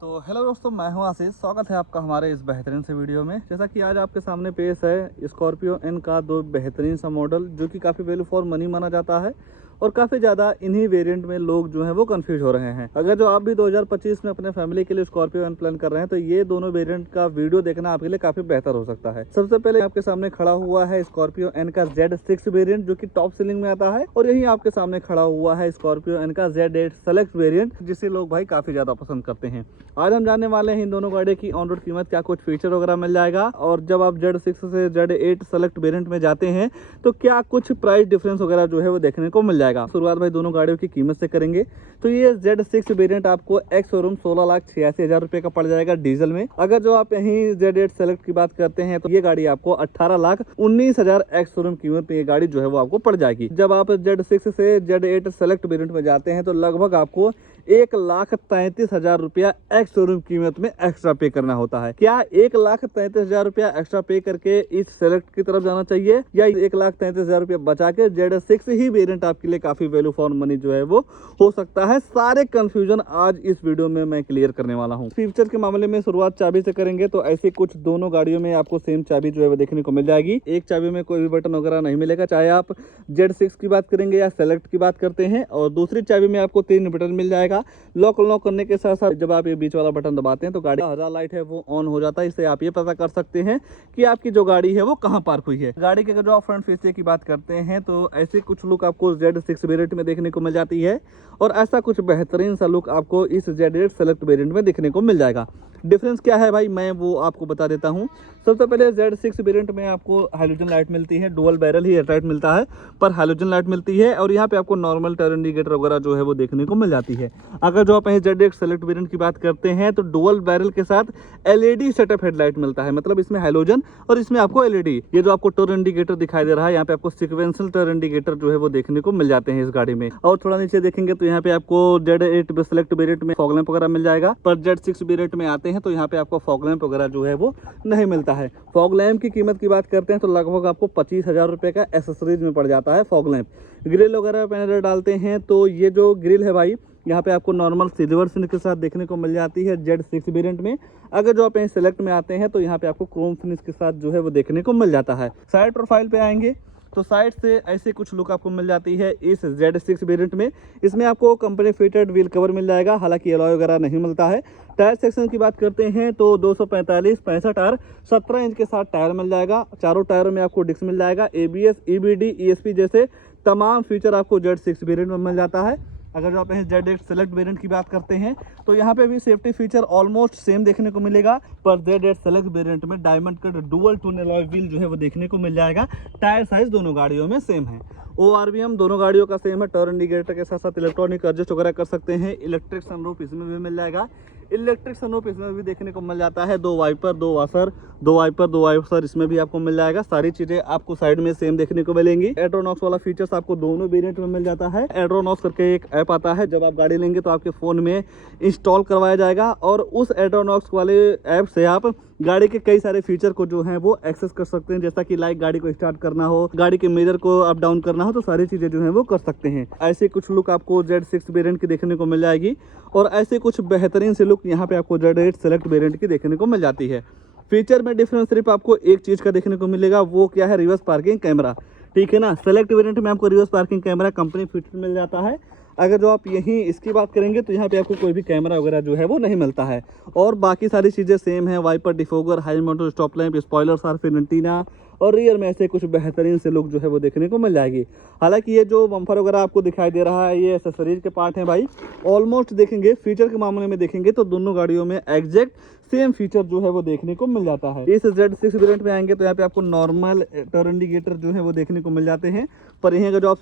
तो हेलो दोस्तों, मैं हूं आशीष। स्वागत है आपका हमारे इस बेहतरीन से वीडियो में। जैसा कि आज आपके सामने पेश है स्कॉर्पियो एन का दो बेहतरीन सा मॉडल, जो कि काफ़ी वैल्यू फॉर मनी माना जाता है और काफ़ी ज़्यादा इन्हीं वेरिएंट में लोग जो हैं वो कंफ्यूज हो रहे हैं। अगर जो आप भी 2025 में अपने फैमिली के लिए स्कॉर्पियो एन प्लान कर रहे हैं तो ये दोनों वेरिएंट का वीडियो देखना आपके लिए काफ़ी बेहतर हो सकता है। सबसे पहले आपके सामने खड़ा हुआ है स्कॉर्पियो एन का Z6 वेरिएंट, जो कि टॉप सीलिंग में आता है, और यही आपके सामने खड़ा हुआ है स्कॉर्पियो एन का Z8 सेलेक्ट वेरिएंट, जिसे लोग भाई काफ़ी ज़्यादा पसंद करते हैं। आज हम जानने वाले हैं इन दोनों गाड़ी की ऑन रोड कीमत, क्या कुछ फीचर वगैरह मिल जाएगा, और जब आप Z6 से Z8 सेलेक्ट वेरिएंट में जाते हैं तो क्या कुछ प्राइस डिफरेंस वगैरह जो है वो देखने को मिल जाएगा। शुरुआत भाई दोनों गाड़ियों की कीमत से करेंगे तो ये Z6 वेरिएंट आपको एक्स शोरूम 16,86,000 रुपए का पड़ जाएगा डीजल में। अगर जो आप यहीं Z8 सेलेक्ट की बात करते हैं तो ये गाड़ी आपको 18,19,000 एक्स शोरूम कीमत में ये गाड़ी जो है वो आपको पड़ जाएगी। जब आप Z6 से Z8 सेलेक्ट वेरिएंट में जाते हैं तो लगभग आपको 1,33,000 रुपया एक्स शोरूम कीमत में एक्स्ट्रा पे करना होता है। क्या 1,33,000 रुपया एक्स्ट्रा पे करके इस सेलेक्ट की तरफ जाना चाहिए, या 1,33,000 रुपया बचा के Z6 ही वेरिएंट आपके लिए काफी वैल्यू फॉर मनी जो है वो हो सकता है? सारे कंफ्यूजन आज इस वीडियो में मैं क्लियर करने वाला हूँ। फीचर के मामले में शुरुआत चाबी से करेंगे तो ऐसे कुछ दोनों गाड़ियों में आपको सेम चाबी जो है वो देखने को मिल जाएगी। एक चाबी में कोई भी बटन वगैरह नहीं मिलेगा, चाहे आप Z6 की बात करेंगे या सेलेक्ट की बात करते हैं। और दूसरी चाबी में आपको 3 बटन मिल जाएगा। लॉक अनलॉक करने के साथ साथ जब आप ये बीच वाला बटन दबाते हैं तो गाड़ी का हजार लाइट है वो ऑन हो जाता है। इससे आप ये पता कर सकते हैं कि आपकी जो गाड़ी है वो कहाँ पार्क हुई है। गाड़ी के अगर जो आप फ्रंट फीचर की बात करते हैं तो ऐसे कुछ लुक आपको Z6 वेरिएंट में देखने को मिल जाती है, और ऐसा कुछ बेहतरीन सा लुक आपको इस Z8 सेलेक्ट वेरिएंट में देखने को मिल जाएगा। डिफरेंस क्या है भाई, मैं वो आपको बता देता हूँ। सबसे पहले Z6 वेरिएंट में आपको हैलोजन लाइट मिलती है, डुअल बैरल ही हेडलाइट मिलता है पर हैलोजन लाइट मिलती है, और यहाँ पे आपको नॉर्मल टर्न इंडिकेटर वगैरह जो है वो देखने को मिल जाती है। अगर जो आप Z8 सेलेक्ट वेरिएंट की बात करते हैं तो डुअल बैरल के साथ LED सेटअप हेडलाइट मिलता है, मतलब इसमें हैलोजन और इसमें आपको LED। ये जो आपको टर्न इंडिकेटर दिखाई दे रहा है, यहाँ पे आपको सिक्वेंशियल टर्न इंडिकेटर जो है वो देखने को मिल जाते हैं इस गाड़ी में। और थोड़ा नीचे देखेंगे तो यहाँ पे आपको Z8 सेलेक्ट वेरिएंट में फॉग लैंप वगैरह मिल जाएगा, पर Z6 वेरिएंट में आते हैं तो यहाँ पे आपको फॉग लैंप वगैरह जो है वो नहीं मिलता है। फॉग लैंप की कीमत की बात करते हैं तो लगभग आपको 25,000 रुपए का एसेसरीज में पड़ जाता है फॉग लैंप। ग्रिल वगैरह पैनल डालते हैं तो ये जो ग्रिल है भाई, यहाँ पे आपको नॉर्मल सिल्वर फिनिश के साथ देखने को मिल जाती है Z6 वेरिएंट में। अगर जो आप यहीं सेलेक्ट में आते हैं तो यहाँ पे आपको क्रोम फिनिश के साथ जो है वो देखने को मिल जाता है। साइड प्रोफाइल पे आएंगे तो साइड से ऐसे कुछ लुक आपको मिल जाती है इस Z6 वेरिएंट में। इसमें आपको कंपनी फिटेड व्हील कवर मिल जाएगा, हालांकि एलॉय वगैरह नहीं मिलता है। टायर सेक्शन की बात करते हैं तो 245 65 टायर 17 इंच के साथ टायर मिल जाएगा। चारों टायरों में आपको डिस्क मिल जाएगा। ABS EBD ESP जैसे तमाम फीचर आपको Z6 वेरिएंट में मिल जाता है। अगर जो आप Z8 सेलेक्ट वेरिएंट की बात करते हैं तो यहाँ पे भी सेफ्टी फीचर ऑलमोस्ट सेम देखने को मिलेगा, पर Z8 सेलेक्ट वेरिएंट में diamond cut dual tone alloy wheel जो है वो देखने को मिल जाएगा। टायर साइज दोनों गाड़ियों में सेम है। ORVM दोनों गाड़ियों का सेम है। टर्न इंडिकेटर के साथ साथ इलेक्ट्रॉनिक एडजस्ट वगैरह कर सकते हैं। इलेक्ट्रिक सनरूफ इसमें भी मिल जाएगा। इलेक्ट्रिक सनरूफ इसमें भी देखने को मिल जाता है। 2 वाइपर 2 वाशर 2 वाइपर 2 वाशर इसमें भी आपको मिल जाएगा। सारी चीजें आपको साइड में सेम देखने को मिलेंगी। एड्रोनॉक्स वाला फीचर्स आपको दोनों वेरिएंट में मिल जाता है। एड्रोनॉक्स करके एक ऐप आता है, जब आप गाड़ी लेंगे तो आपके फोन में इंस्टॉल करवाया जाएगा, और उस एड्रोनॉक्स वाले ऐप से आप गाड़ी के कई सारे फीचर को जो है वो एक्सेस कर सकते हैं, जैसा कि लाइक गाड़ी को स्टार्ट करना हो, गाड़ी के मिरर को अप डाउन करना हो, तो सारी चीजें जो है वो कर सकते हैं। ऐसे कुछ लुक आपको Z6 वेरिएंट की देखने को मिल जाएगी, और ऐसे कुछ बेहतरीन से लुक यहाँ पे आपको Z8 सेलेक्ट वेरिएंट की देखने को मिल जाती है। फीचर में डिफरेंस सिर्फ आपको एक चीज का देखने को मिलेगा, वो क्या है? Reverse parking camera. ठीक है ना, सेलेक्ट वेरिएंट में आपको reverse parking camera company fitted मिल जाता है। अगर जो आप यहीं इसकी बात करेंगे तो यहाँ पे आपको कोई भी कैमरा वगैरह जो है वो नहीं मिलता है, और बाकी सारी चीज़ें सेम है। Wiper, defogger, high mounted stop lamp, spoilers, or fin antenna, और रियर में ऐसे कुछ बेहतरीन से लुक जो है वो देखने को मिल जाएगी। हालांकि ये जो बम्पर वगैरह आपको दिखाई दे रहा है ये एक्सेसरीज के पार्ट हैं भाई। ऑलमोस्ट देखेंगे फीचर के मामले में देखेंगे तो दोनों गाड़ियों में एग्जैक्ट सेम फीचर जो है वो देखने को मिल जाता है। इस Z6 वेरिएंट में आएंगे तो यहाँ पे आपको नॉर्मल टर्न इंडिकेटर जो है वो देखने को मिल जाते हैं, पर यहीं अगर जो आप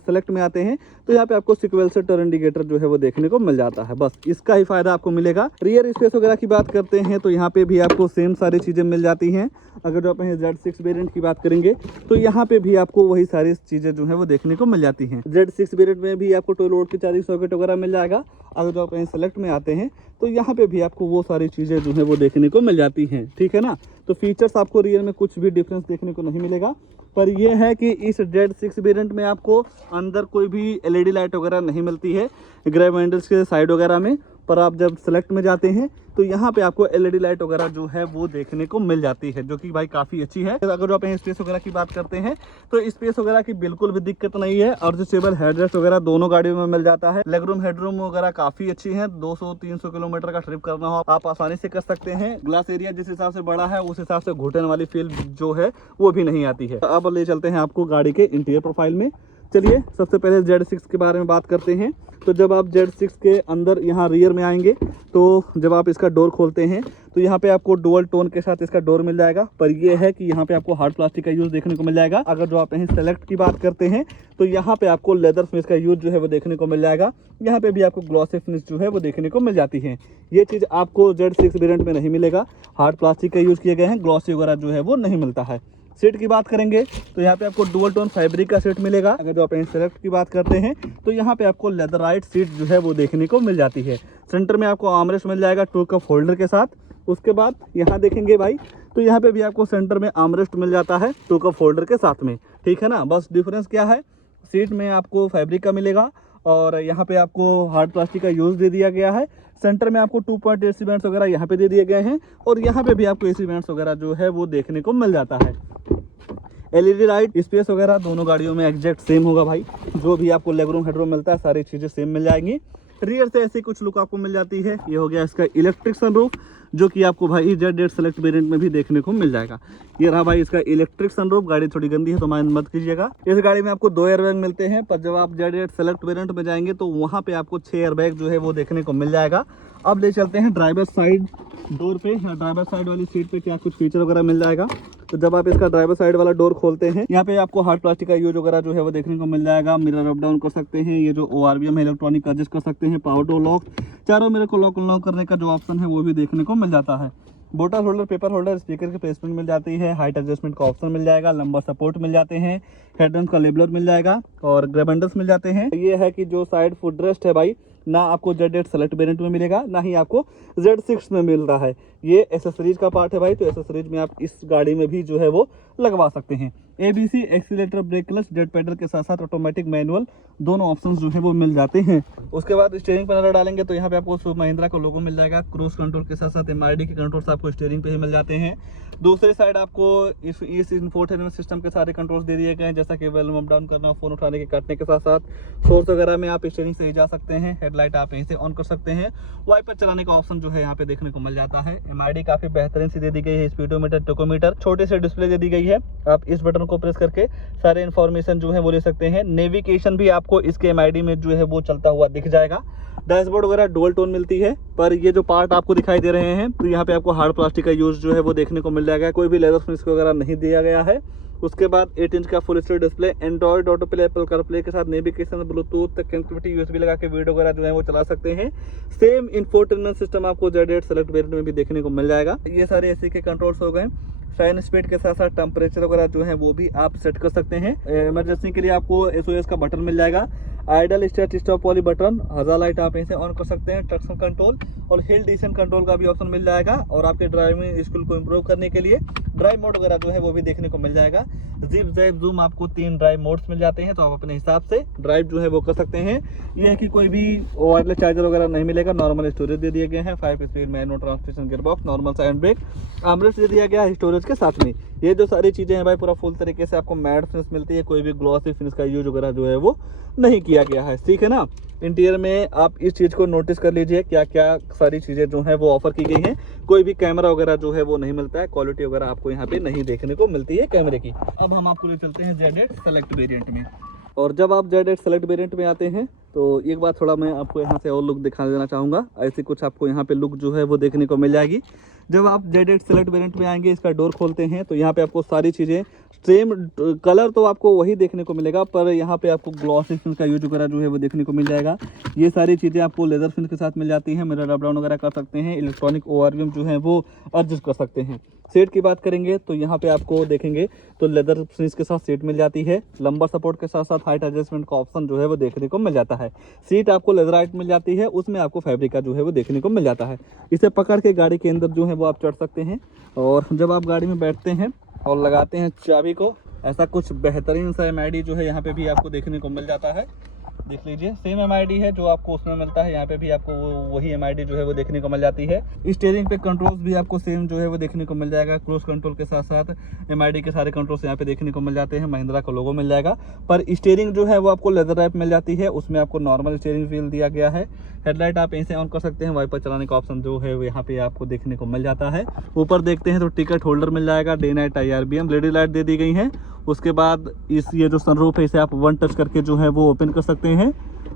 सेलेक्ट में आते हैं तो यहाँ पे आपको सिक्वेंशियल टर्न इंडिकेटर जो है वो देखने को मिल जाता है। बस इसका ही फायदा आपको मिलेगा। रियर स्पेस वगैरह की बात करते हैं तो यहाँ पे भी आपको सेम सारी चीजें मिल जाती हैं। अगर जो आप Z6 वेरिएंट की बात करेंगे तो यहाँ पे भी आपको वही सारी चीजें जो है वो देखने को मिल जाती हैं। Z6 वेरिएंट में भी आपको टोल रोड की चार्जिंग सॉकेट वगैरह मिल जाएगा। अगर जो आप सेलेक्ट में आते हैं तो यहाँ पे भी आपको वो सारी चीजें जो है वो देखने को मिल जाती हैं। ठीक है ना, तो फीचर्स आपको रियर में कुछ भी डिफरेंस देखने को नहीं मिलेगा, पर यह है कि इस Z6 वेरिएंट में आपको अंदर कोई भी LED लाइट वगैरह नहीं मिलती है ग्रैब हैंडल्स के साइड वगैरह में, पर आप जब सेलेक्ट में जाते हैं तो यहाँ पे आपको एलईडी लाइट वगैरह जो है वो देखने को मिल जाती है, जो कि भाई काफ़ी अच्छी है। अगर जो आप स्पेस वगैरह की बात करते हैं तो स्पेस वगैरह की बिल्कुल भी दिक्कत नहीं है। एडजस्टेबल हेडरेस्ट वगैरह दोनों गाड़ियों में मिल जाता है। लेगरूम हेडरूम वगैरह काफ़ी अच्छी है। 200-300 किलोमीटर का ट्रिप करना हो आप आसानी से कर सकते हैं। ग्लास एरिया जिस हिसाब से बड़ा है उस हिसाब से घुटन वाली फील जो है वो भी नहीं आती है। अब ले चलते हैं आपको गाड़ी के इंटीरियर प्रोफाइल में। चलिए सबसे पहले Z6 के बारे में बात करते हैं। तो जब आप Z6 के अंदर यहाँ रियर में आएंगे तो जब आप इसका डोर खोलते हैं तो यहाँ पे आपको डुअल टोन के साथ इसका डोर मिल जाएगा। पर ये है कि यहाँ पे आपको हार्ड प्लास्टिक का यूज़ देखने को मिल जाएगा। अगर जो आप यहीं सेलेक्ट की बात करते हैं तो यहाँ पे आपको लेदर फिनिश का यूज़ जो है वो देखने को मिल जाएगा। यहाँ पे भी आपको ग्लॉसी फिनिश जो है वो देखने को मिल जाती है। ये चीज़ आपको Z6 वेरिएंट में नहीं मिलेगा। हार्ड प्लास्टिक का यूज़ किए गए हैं, ग्लॉसी वगैरह जो है वो नहीं मिलता है। सीट की बात करेंगे तो यहाँ पे आपको डुअल टोन फैब्रिक का सीट मिलेगा। अगर जो आप सेलेक्ट की बात करते हैं तो यहाँ पे आपको लेदराइट सीट जो है वो देखने को मिल जाती है। सेंटर में आपको आर्मरेस्ट मिल जाएगा 2 कप होल्डर के साथ। उसके बाद यहाँ देखेंगे भाई तो यहाँ पे भी आपको सेंटर में आर्मरेस्ट मिल जाता है 2 कप होल्डर के साथ में, ठीक है ना। बस डिफरेंस क्या है, सीट में आपको फैब्रिक का मिलेगा और यहाँ पे आपको हार्ड प्लास्टिक का यूज़ दे दिया गया है। सेंटर में आपको 2.8 AC बैंड्स वगैरह यहाँ पे दे दिए गए हैं और यहाँ पे भी आपको AC बैंड्स वगैरह जो है वो देखने को मिल जाता है। एलईडी लाइट स्पेस वगैरह दोनों गाड़ियों में एग्जैक्ट सेम होगा भाई। जो भी आपको लेगरूम हेडरूम मिलता है सारी चीज़ें सेम मिल जाएंगी। रियर से ऐसी कुछ लुक आपको मिल जाती है। ये हो गया इसका इलेक्ट्रिक सनरूफ, जो कि आपको भाई Z8 सेलेक्ट वेरिएंट में भी देखने को मिल जाएगा। ये रहा भाई इसका इलेक्ट्रिक सनरूफ। गाड़ी थोड़ी गंदी है तो माइंड मत कीजिएगा। इस गाड़ी में आपको 2 एयरबैग मिलते हैं, पर जब आप Z8 सेलेक्ट वेरिएंट में जाएंगे तो वहाँ पे आपको 6 एयरबैग जो है वो देखने को मिल जाएगा। अब ले चलते हैं ड्राइवर साइड डोर पे या ड्राइवर साइड वाली सीट पे क्या कुछ फीचर वगैरह मिल जाएगा। तो जब आप इसका ड्राइवर साइड वाला डोर खोलते हैं यहाँ पे आपको हार्ड प्लास्टिक का यूज वगैरह जो है वो देखने को मिल जाएगा। मिरर अप डाउन कर सकते हैं। ये जो ORVM है इलेक्ट्रॉनिक एडजस्ट कर सकते हैं। पावर डोर लॉक, चारों मिरर को लॉक अनलॉक करने का जो ऑप्शन है वो भी देखने को मिल जाता है। बोतल होल्डर, पेपर होल्डर, स्पीकर की प्लेसमेंट मिल जाती है। हाइट एडजस्टमेंट का ऑप्शन मिल जाएगा। लंबा सपोर्ट मिल जाते हैं। हेडलाइट का लेबलर मिल जाएगा और ग्रैब हैंडल्स मिल जाते हैं। ये है कि जो साइड फुट रेस्ट है भाई ना आपको Z8 सेलेक्ट वेरिएंट में मिलेगा ना ही आपको Z6 में मिल रहा है। ये एसेसरीज का पार्ट है भाई, तो एसेसरीज में आप इस गाड़ी में भी जो है वो लगवा सकते हैं। ABC, accelerator, brake, clutch, dead pedal के साथ साथ ऑटोमेटिक मैनुअल दोनों ऑप्शंस जो है वो मिल जाते हैं। उसके बाद स्टीयरिंग पर नजर डालेंगे तो यहाँ पे आपको शुभ महिंद्रा का लोगो मिल जाएगा। क्रूज कंट्रोल के साथ साथ MID के कंट्रोल्स आपको स्टीयरिंग पे ही मिल जाते हैं। दूसरी साइड आपको इस इंफोटेनमेंट सिस्टम के सारे कंट्रोल्स दे दिए गए हैं, जैसा कि वॉल्यूम अप डाउन करना, फोन उठाने के काटने के साथ साथ सोर्स वगैरह में आप स्टीयरिंग से ही जा सकते हैं। हेडलाइट आप यहीं से ऑन कर सकते हैं। वाइपर चलाने का ऑप्शन जो है यहाँ पे देखने को मिल जाता है। MID काफी बेहतरीन से दे दी गई है। स्पीडोमीटर, टोकोमीटर, छोटे से डिस्प्ले दे दी गई है। आप इस बटन को प्रेस करके सारे इन्फॉर्मेशन जो है वो ले सकते हैं। नेविगेशन भी आपको इसके MID में जो है वो चलता हुआ दिख जाएगा। डैशबोर्ड वगैरह डुअल टोन मिलती है, पर ये जो पार्ट आपको दिखाई दे रहे हैं तो यहाँ पे आपको हार्ड प्लास्टिक का यूज जो है वो देखने को मिल जाएगा। कोई भी लेदर फिनिश वगैरह नहीं दिया गया है। उसके बाद 8 इंच का full HD display, Android auto play, Apple CarPlay के साथ नेविगेशन, ब्लूटूथ, कनेक्टिविटी, USB लगा के वीडियो वगैरह जो है वो चला सकते हैं। सेम इंफोटेनमेंट सिस्टम आपको Z8 सेलेक्ट वेरिएंट में भी देखने को मिल जाएगा। ये सारे AC के कंट्रोल्स हो गए। फैन स्पीड के साथ साथ टेम्परेचर वगैरह जो है वो भी आप सेट कर सकते हैं। इमरजेंसी के लिए आपको SOS का बटन मिल जाएगा। आइडल, स्टार्ट, स्टॉप वाली बटन, हज़ार लाइट आप इसे ऑन कर सकते हैं। ट्रैक्शन कंट्रोल और हिल डिसेंट कंट्रोल का भी ऑप्शन मिल जाएगा। और आपके ड्राइविंग स्किल को इम्प्रूव करने के लिए ड्राइव मोड वगैरह जो है वो भी देखने को मिल जाएगा। जिप, जैप, जूम आपको 3 ड्राइव मोड्स मिल जाते हैं, तो आप अपने हिसाब से ड्राइव जो है वो कर सकते हैं। यह है कि कोई भी वायरलेस चार्जर वगैरह नहीं मिलेगा। नॉर्मल स्टोरेज दे दिए गए हैं। 5 speed manual transmission, gearbox, normal side brake, armrest दे दिया गया है स्टोरेज के साथ में। ये जो सारी चीज़ें हैं भाई पूरा फुल तरीके से आपको मैट फिनिश मिलती है। कोई भी ग्लॉसी फिनिश का यूज वगैरह जो है वो नहीं किया गया है, ठीक है ना। इंटीरियर में आप इस चीज़ को नोटिस कर लीजिए क्या क्या सारी चीज़ें जो हैं वो ऑफर की गई हैं। कोई भी कैमरा वगैरह जो है वो नहीं मिलता है। क्वालिटी वगैरह आपको यहाँ पे नहीं देखने को मिलती है कैमरे की। अब हम आपको ले चलते हैं Z8 सेलेक्ट वेरिएंट में। और जब आप Z8 सेलेक्ट वेरिएंट में आते हैं तो एक बात थोड़ा मैं आपको यहाँ से और लुक दिखा देना चाहूँगा। ऐसी कुछ आपको यहाँ पे लुक जो है वो देखने को मिल जाएगी। जब आप Z8 सेलेक्ट वेरिएंट में आएंगे, इसका डोर खोलते हैं तो यहाँ पे आपको सारी चीज़ें सेम, कलर तो आपको वही देखने को मिलेगा, पर यहाँ पे आपको ग्लॉसी फिनिश का यूज वगैरह जो है वो देखने को मिल जाएगा। ये सारी चीज़ें आपको लेदर फिनिश के साथ मिल जाती हैं। मिरर अप डाउन वगैरह कर सकते हैं। इलेक्ट्रॉनिक ORVM जो है वो एडजस्ट कर सकते हैं। सीट की बात करेंगे तो यहाँ पे आपको देखेंगे तो लेदर फिनिश के साथ सीट मिल जाती है। लंबा सपोर्ट के साथ साथ हाइट एडजस्टमेंट का ऑप्शन जो है वो देखने को मिल जाता है। सीट आपको लेदराइट मिल जाती है, उसमें आपको फैब्रिक का जो है वो देखने को मिल जाता है। इसे पकड़ के गाड़ी के अंदर जो है वो आप चढ़ सकते हैं। और जब आप गाड़ी में बैठते हैं और लगाते हैं चाबी को, ऐसा कुछ बेहतरीन सा MID जो है यहाँ पे भी आपको देखने को मिल जाता है। देख लीजिए सेम MID है जो आपको उसमें मिलता है, यहाँ पे भी आपको वही MID जो है वो देखने को मिल जाती है। स्टीयरिंग पे कंट्रोल्स भी आपको सेम जो है वो देखने को मिल जाएगा। क्रूज कंट्रोल के साथ साथ MID के सारे कंट्रोल्स यहाँ पे देखने को मिल जाते हैं। महिंद्रा का लोगो मिल जाएगा। पर स्टीयरिंग जो है वो आपको लेदर रैप मिल जाती है, उसमें आपको नॉर्मल स्टीयरिंग व्हील दिया गया है। हेडलाइट आप यहीं से ऑन कर सकते हैं। वाइपर चलाने का ऑप्शन जो है यहाँ पे आपको देखने को मिल जाता है। ऊपर देखते हैं तो टिकट होल्डर मिल जाएगा। Day night IRBM LED light दे दी गई है। उसके बाद ये जो सनरूफ है इसे आप वन टच करके जो है वो ओपन कर सकते हैं।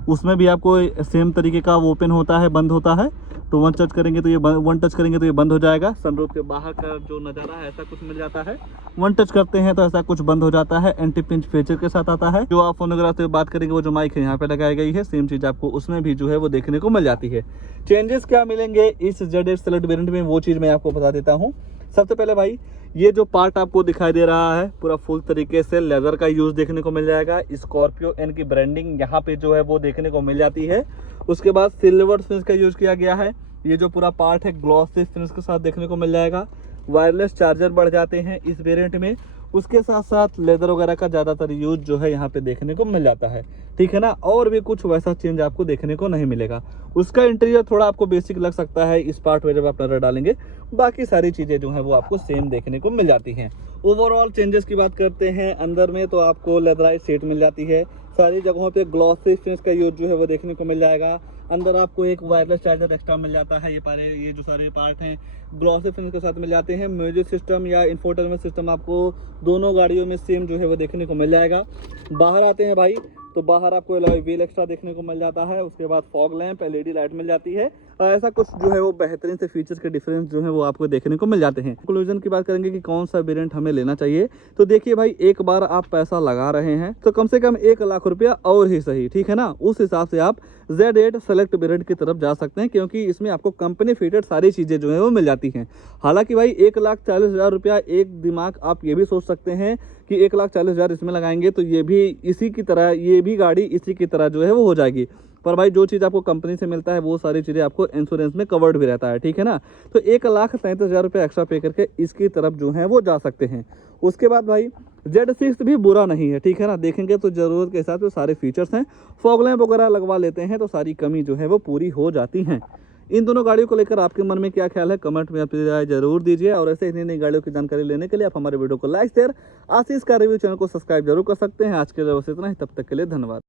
उसमें भी आपको सेम तरीके का वो ओपन होता है, बंद होता है। तो वन टच करेंगे तो ये बंद हो जाएगा। सनरूफ के बाहर का जो नज़ारा है ऐसा कुछ मिल जाता है। वन टच करते हैं तो ऐसा कुछ बंद हो जाता है। एंटी पिंच फीचर के साथ आता है। जो आप फोनोग्राफ से बात करेंगे वो जो माइक है यहाँ पे लगाई गई है, सेम चीज़ आपको उसमें भी जो है वो देखने को मिल जाती है। चेंजेस क्या मिलेंगे इस ZS सेलेक्ट वेरिएंट में वो चीज़ मैं आपको बता देता हूँ। सबसे पहले भाई ये जो पार्ट आपको दिखाई दे रहा है पूरा फुल तरीके से लेदर का यूज़ देखने को मिल जाएगा। स्कॉर्पियो एन की ब्रांडिंग यहाँ पे जो है वो देखने को मिल जाती है। उसके बाद सिल्वर फिनिश का यूज़ किया गया है। ये जो पूरा पार्ट है ग्लॉसी फिनिश के साथ देखने को मिल जाएगा। वायरलेस चार्जर बढ़ जाते हैं इस वेरिएंट में। उसके साथ साथ लेदर वगैरह का ज़्यादातर यूज जो है यहाँ पे देखने को मिल जाता है, ठीक है ना। और भी कुछ वैसा चेंज आपको देखने को नहीं मिलेगा। उसका इंटीरियर थोड़ा आपको बेसिक लग सकता है इस पार्ट में जब आप नजर डालेंगे। बाकी सारी चीज़ें जो है वो आपको सेम देखने को मिल जाती हैं। ओवरऑल चेंजेस की बात करते हैं अंदर में तो आपको लेदराइज सीट मिल जाती है। सारी जगहों पे ग्लॉसी फिनिश का यूज जो है वो देखने को मिल जाएगा। अंदर आपको एक वायरलेस चार्जर एक्स्ट्रा मिल जाता है। ये जो सारे पार्ट हैं ग्लॉसी फिनिश के साथ मिल जाते हैं। म्यूजिक सिस्टम या इंफोटेनमेंट सिस्टम आपको दोनों गाड़ियों में सेम जो है वो देखने को मिल जाएगा। बाहर आते हैं भाई तो बाहर आपको अलॉय व्हील एक्स्ट्रा देखने को मिल जाता है। उसके बाद फॉग लैंप LED लाइट मिल जाती है। ऐसा कुछ जो है वो बेहतरीन से फीचर्स के डिफरेंस जो है वो आपको देखने को मिल जाते हैं। कंक्लूजन की बात करेंगे कि कौन सा वेरिएंट हमें लेना चाहिए, तो देखिए भाई एक बार आप पैसा लगा रहे हैं तो कम से कम 1 लाख रुपया और ही सही, ठीक है ना। उस हिसाब से आप Z8 सेलेक्ट वेरिएंट की तरफ जा सकते हैं क्योंकि इसमें आपको कंपनी फिटेड सारी चीज़ें जो है वो मिल जाती हैं। हालांकि भाई 1,40,000 रुपया एक दिमाग आप ये भी सोच सकते हैं कि 1,40,000 इसमें लगाएंगे तो ये भी इसी की तरह, ये भी गाड़ी इसी की तरह जो है वो हो जाएगी। पर भाई जो चीज़ आपको कंपनी से मिलता है वो सारी चीज़ें आपको इंश्योरेंस में कवर्ड भी रहता है, ठीक है ना। तो 1,33,000 रुपये एक्स्ट्रा पे करके इसकी तरफ जो है वो जा सकते हैं। उसके बाद भाई Z6 भी बुरा नहीं है, ठीक है ना। देखेंगे तो ज़रूरत के हिसाब से सारे फीचर्स हैं। फॉग लैंप वगैरह लगवा लेते हैं तो सारी कमी जो है वो पूरी हो जाती हैं। इन दोनों गाड़ियों को लेकर आपके मन में क्या ख्याल है कमेंट में अपनी राय जरूर दीजिए। और ऐसे ही नई गाड़ियों की जानकारी लेने के लिए आप हमारे वीडियो को लाइक शेयर आशीष का रिव्यू चैनल को सब्सक्राइब जरूर कर सकते हैं। आज के लिए बस इतना ही, तब तक के लिए धन्यवाद।